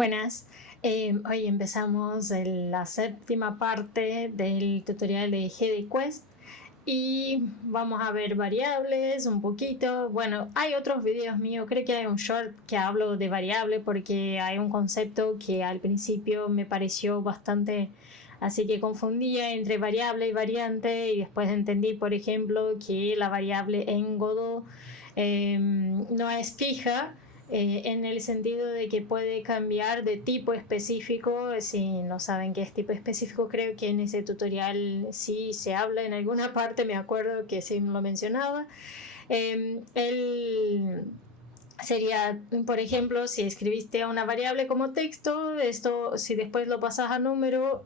Buenas, hoy empezamos la séptima parte del tutorial de GDQuest y vamos a ver variables un poquito. Bueno, hay otros videos míos, creo que hay un short que hablo de variable porque hay un concepto que al principio me pareció bastante, así que confundía entre variable y variante, y después entendí, por ejemplo, que la variable en Godot no es fija, en el sentido de que puede cambiar de tipo específico. Si no saben qué es tipo específico, creo que en ese tutorial sí se habla en alguna parte, me acuerdo que sí lo mencionaba. El sería, por ejemplo, si escribiste una variable como texto, esto si después lo pasas a número,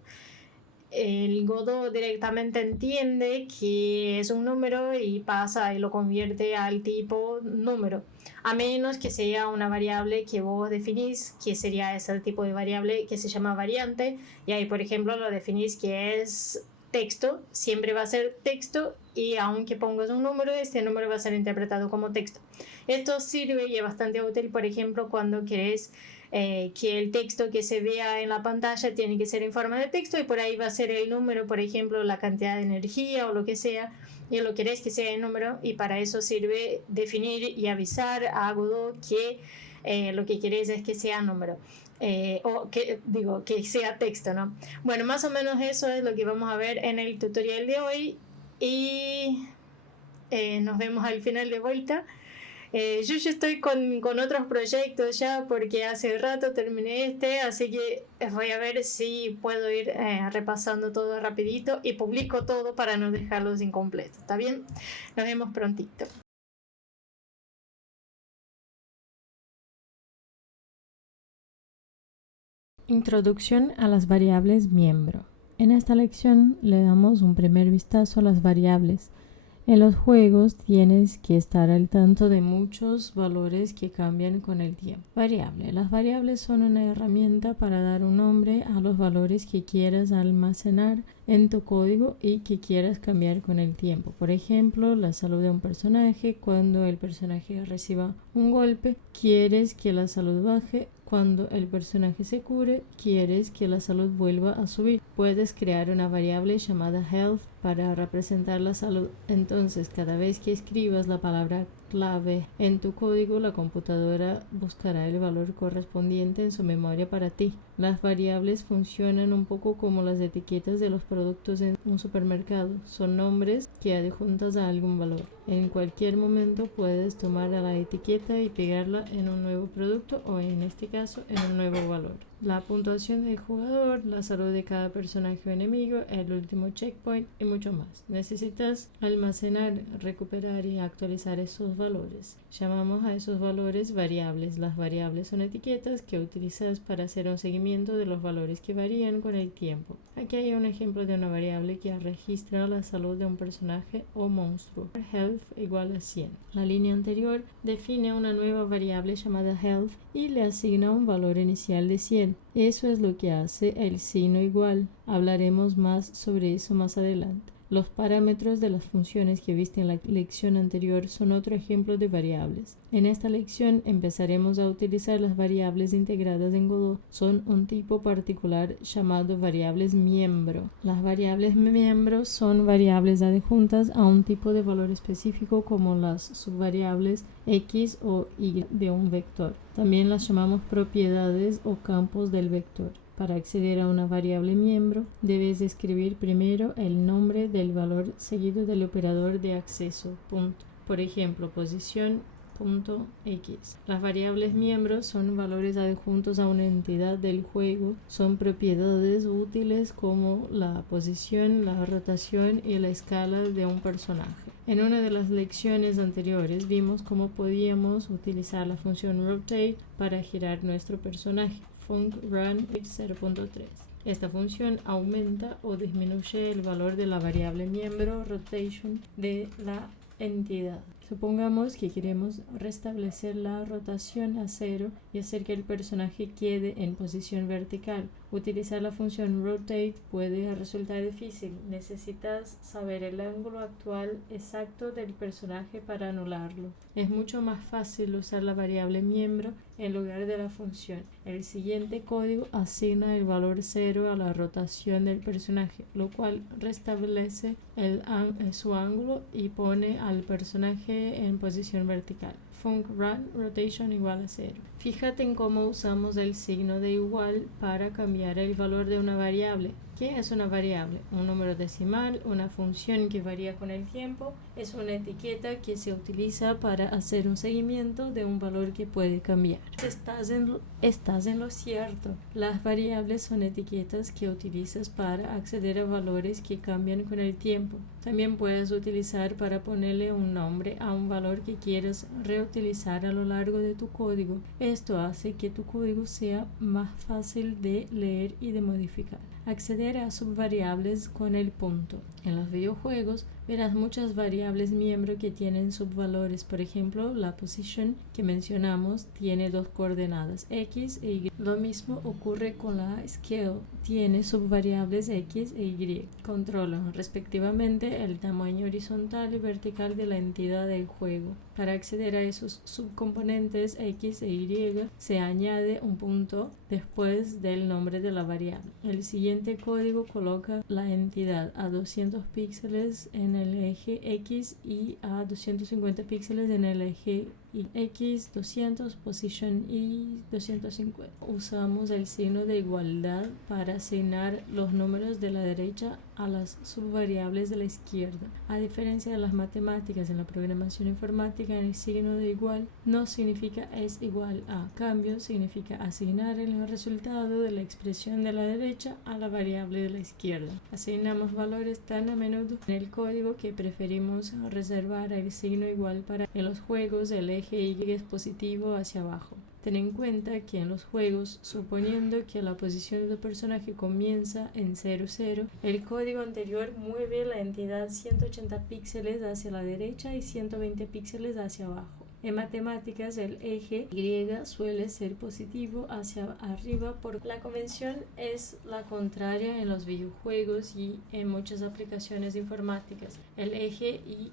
el Godot directamente entiende que es un número y pasa y lo convierte al tipo número, a menos que sea una variable que vos definís, que sería ese tipo de variable que se llama variante, y ahí por ejemplo lo definís que es texto, siempre va a ser texto, y aunque pongas un número, este número va a ser interpretado como texto. Esto sirve y es bastante útil, por ejemplo, cuando querés que el texto que se vea en la pantalla tiene que ser en forma de texto, y por ahí va a ser el número, por ejemplo, la cantidad de energía o lo que sea, y lo querés que sea en número, y para eso sirve definir y avisar a Godot que lo que querés es que sea número. O que sea texto, ¿no? Bueno, más o menos eso es lo que vamos a ver en el tutorial de hoy, y nos vemos al final de vuelta. Yo ya estoy con otros proyectos ya, porque hace rato terminé así que voy a ver si puedo ir repasando todo rapidito y publico todo para no dejarlos incompletos. ¿Está bien? Nos vemos prontito. Introducción a las variables miembro. En esta lección le damos un primer vistazo a las variables. En los juegos tienes que estar al tanto de muchos valores que cambian con el tiempo. Variable. Las variables son una herramienta para dar un nombre a los valores que quieras almacenar en tu código y que quieras cambiar con el tiempo. Por ejemplo, la salud de un personaje. Cuando el personaje reciba un golpe, quieres que la salud baje. Cuando el personaje se cure, quieres que la salud vuelva a subir. Puedes crear una variable llamada health para representar la salud. Entonces, cada vez que escribas la palabra clave en tu código, la computadora buscará el valor correspondiente en su memoria para ti. Las variables funcionan un poco como las etiquetas de los productos en un supermercado. Son nombres que adjuntas a algún valor. En cualquier momento puedes tomar la etiqueta y pegarla en un nuevo producto, o en este caso en un nuevo valor. La puntuación del jugador, la salud de cada personaje o enemigo, el último checkpoint y mucho más. Necesitas almacenar, recuperar y actualizar esos valores. Llamamos a esos valores variables. Las variables son etiquetas que utilizas para hacer un seguimiento de los valores que varían con el tiempo. Aquí hay un ejemplo de una variable que registra la salud de un personaje o monstruo. Health igual a 100. La línea anterior define una nueva variable llamada health y le asigna un valor inicial de 100. Eso es lo que hace el signo igual. Hablaremos más sobre eso más adelante. Los parámetros de las funciones que viste en la lección anterior son otro ejemplo de variables. En esta lección empezaremos a utilizar las variables integradas en Godot. Son un tipo particular llamado variables miembro. Las variables miembro son variables adjuntas a un tipo de valor específico, como las subvariables x o y de un vector. También las llamamos propiedades o campos del vector. Para acceder a una variable miembro, debes escribir primero el nombre del valor seguido del operador de acceso, punto. Por ejemplo, posición .x. Las variables miembros son valores adjuntos a una entidad del juego. Son propiedades útiles como la posición, la rotación y la escala de un personaje. En una de las lecciones anteriores vimos cómo podíamos utilizar la función rotate para girar nuestro personaje. FuncRun 0.3. Esta función aumenta o disminuye el valor de la variable miembro rotation de la entidad. Supongamos que queremos restablecer la rotación a 0 y hacer que el personaje quede en posición vertical. Utilizar la función rotate puede resultar difícil. Necesitas saber el ángulo actual exacto del personaje para anularlo. Es mucho más fácil usar la variable miembro en lugar de la función. El siguiente código asigna el valor 0 a la rotación del personaje, lo cual restablece su ángulo y pone al personaje en posición vertical. Func run rotation igual a 0. Fíjate en cómo usamos el signo de igual para cambiar el valor de una variable. ¿Qué es una variable? Un número decimal, una función que varía con el tiempo, es una etiqueta que se utiliza para hacer un seguimiento de un valor que puede cambiar. Estás en lo cierto. Las variables son etiquetas que utilizas para acceder a valores que cambian con el tiempo. También puedes utilizar para ponerle un nombre a un valor que quieras reutilizar a lo largo de tu código. Esto hace que tu código sea más fácil de leer y de modificar. Acceder a subvariables con el punto. En los videojuegos verás muchas variables miembro que tienen subvalores. Por ejemplo, la position que mencionamos tiene 2 coordenadas, x e y. Lo mismo ocurre con la scale, tiene subvariables x e y. Controlan respectivamente el tamaño horizontal y vertical de la entidad del juego. Para acceder a esos subcomponentes x e y se añade un punto después del nombre de la variable. El siguiente código coloca la entidad a 200 píxeles en el eje X y a 250 píxeles en el eje Y. X 200, position Y 250. Usamos el signo de igualdad para asignar los números de la derecha a las subvariables de la izquierda. A diferencia de las matemáticas, en la programación informática, el signo de igual no significa es igual a. Cambio significa asignar el resultado de la expresión de la derecha a la variable de la izquierda. Asignamos valores tan a menudo en el código que preferimos reservar el signo igual para en los juegos el eje Y es positivo hacia abajo. Ten en cuenta que en los juegos, suponiendo que la posición del personaje comienza en 0, 0, el código anterior mueve la entidad 180 píxeles hacia la derecha y 120 píxeles hacia abajo. En matemáticas, el eje Y suele ser positivo hacia arriba porque la convención es la contraria en los videojuegos y en muchas aplicaciones informáticas. El eje Y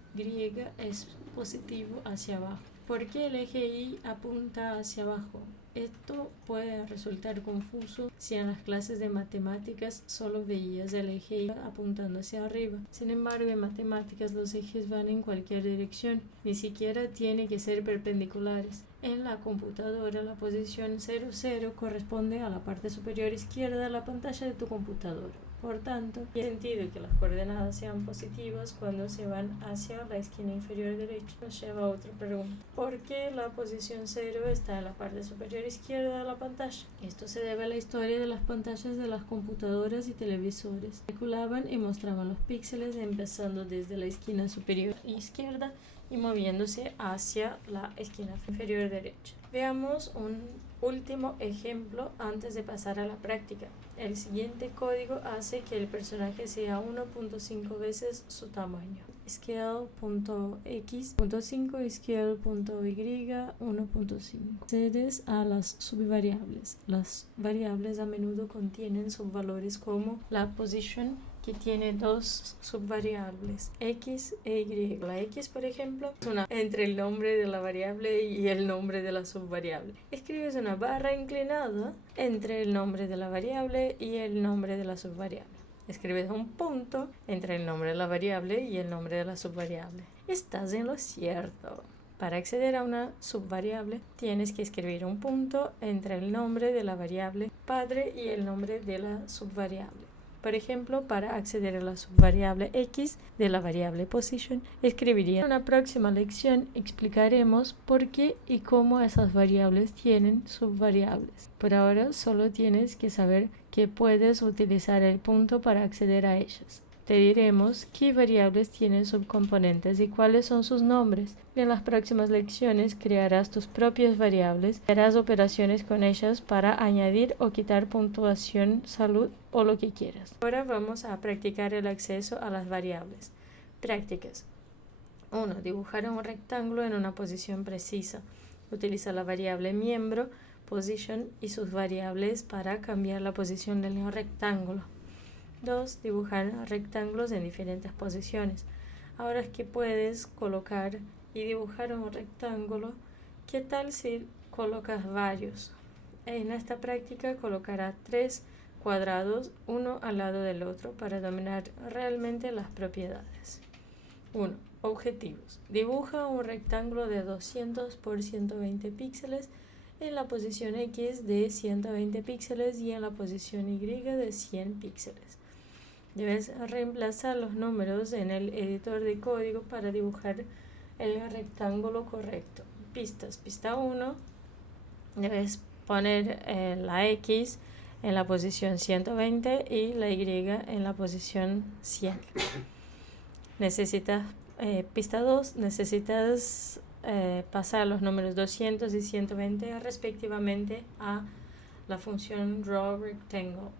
es positivo hacia abajo. ¿Por qué el eje Y apunta hacia abajo? Esto puede resultar confuso si en las clases de matemáticas solo veías el eje Y apuntando hacia arriba. Sin embargo, en matemáticas los ejes van en cualquier dirección, ni siquiera tienen que ser perpendiculares. En la computadora, la posición 0, 0 corresponde a la parte superior izquierda de la pantalla de tu computadora. Por tanto, tiene sentido que las coordenadas sean positivas cuando se van hacia la esquina inferior derecha. Nos lleva a otra pregunta. ¿Por qué la posición 0 está en la parte superior izquierda de la pantalla? Esto se debe a la historia de las pantallas de las computadoras y televisores. Calculaban y mostraban los píxeles empezando desde la esquina superior izquierda y moviéndose hacia la esquina inferior derecha. Veamos un último ejemplo antes de pasar a la práctica. El siguiente código hace que el personaje sea 1.5 veces su tamaño. Scale.x.5 y scale.y 1.5. Accedes a las subvariables. Las variables a menudo contienen subvalores como la position, que tiene 2 subvariables, x e y. La x, por ejemplo, es una entre el nombre de la variable y el nombre de la subvariable. Escribes una barra inclinada entre el nombre de la variable y el nombre de la subvariable. Escribes un punto entre el nombre de la variable y el nombre de la subvariable. Estás en lo cierto. Para acceder a una subvariable, tienes que escribir un punto entre el nombre de la variable padre y el nombre de la subvariable. Por ejemplo, para acceder a la subvariable x de la variable position, escribiría. En una próxima lección explicaremos por qué y cómo esas variables tienen subvariables. Por ahora solo tienes que saber que puedes utilizar el punto para acceder a ellas. Te diremos qué variables tienen subcomponentes y cuáles son sus nombres. En las próximas lecciones crearás tus propias variables y harás operaciones con ellas para añadir o quitar puntuación, salud o lo que quieras. Ahora vamos a practicar el acceso a las variables. Prácticas. 1. Dibujar un rectángulo en una posición precisa. Utiliza la variable miembro, position y sus variables para cambiar la posición del rectángulo. 2. Dibujar rectángulos en diferentes posiciones. Ahora que puedes colocar y dibujar un rectángulo, ¿qué tal si colocas varios? En esta práctica colocará 3 cuadrados uno al lado del otro para dominar realmente las propiedades. 1. Objetivos. Dibuja un rectángulo de 200 por 120 píxeles en la posición X de 120 píxeles y en la posición Y de 100 píxeles. Debes reemplazar los números en el editor de código para dibujar el rectángulo correcto. Pistas. Pista 1. Debes poner la X en la posición 120 y la Y en la posición 100. Pista 2, necesitas pasar los números 200 y 120 respectivamente a la función drawRectangle.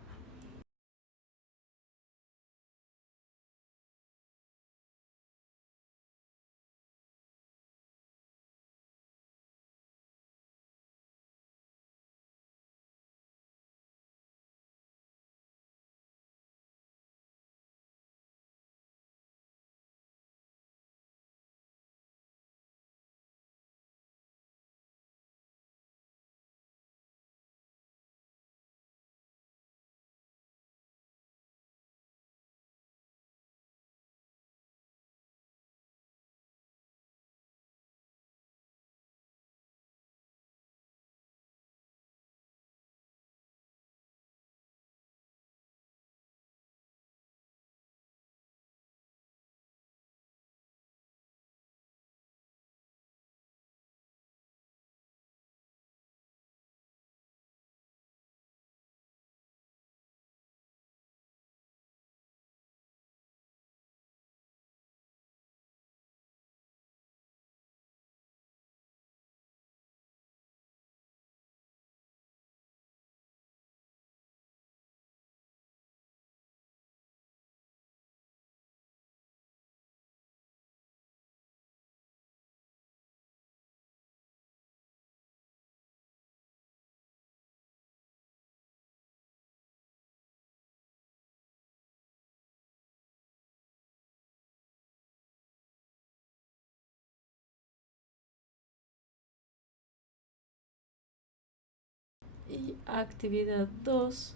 Y actividad 2.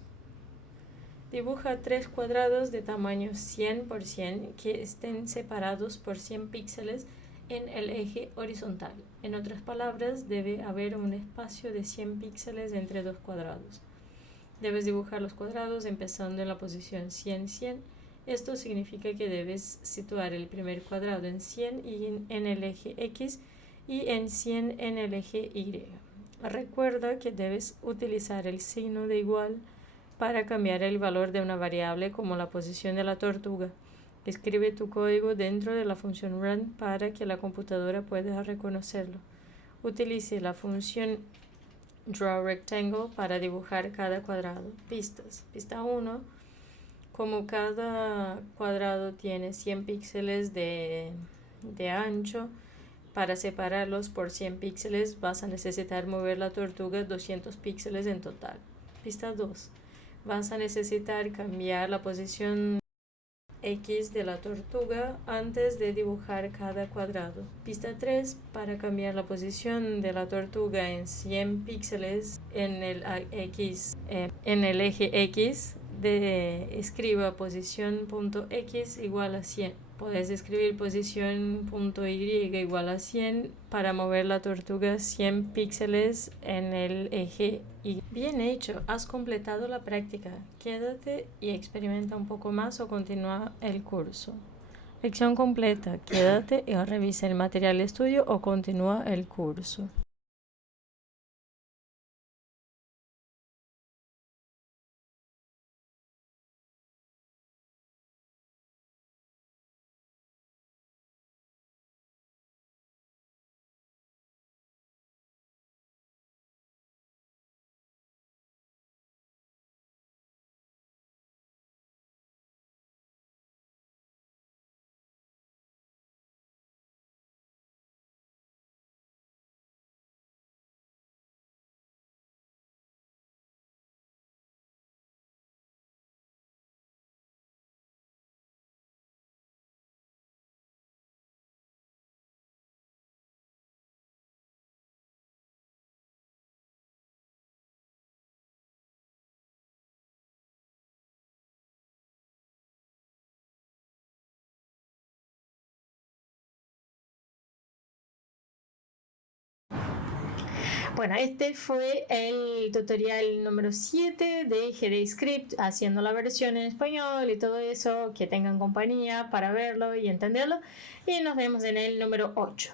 Dibuja 3 cuadrados de tamaño 100 por 100 que estén separados por 100 píxeles en el eje horizontal. En otras palabras, debe haber un espacio de 100 píxeles entre dos cuadrados. Debes dibujar los cuadrados empezando en la posición 100-100. Esto significa que debes situar el primer cuadrado en 100 y en el eje X y en 100 en el eje Y. Recuerda que debes utilizar el signo de igual para cambiar el valor de una variable como la posición de la tortuga. Escribe tu código dentro de la función run para que la computadora pueda reconocerlo. Utilice la función drawRectangle para dibujar cada cuadrado. Pistas. Pista 1. Como cada cuadrado tiene 100 píxeles de ancho, para separarlos por 100 píxeles vas a necesitar mover la tortuga 200 píxeles en total. Pista 2. Vas a necesitar cambiar la posición X de la tortuga antes de dibujar cada cuadrado. Pista 3. Para cambiar la posición de la tortuga en 100 píxeles en el eje X, escriba posición.x igual a 100. Puedes escribir posición.y igual a 100 para mover la tortuga 100 píxeles en el eje Y. Bien hecho, has completado la práctica. Quédate y experimenta un poco más o continúa el curso. Lección completa. Quédate y revisa el material de estudio o continúa el curso. Bueno, este fue el tutorial número 7 de GDScript, haciendo la versión en español y todo eso. Que tengan compañía para verlo y entenderlo. Y nos vemos en el número 8.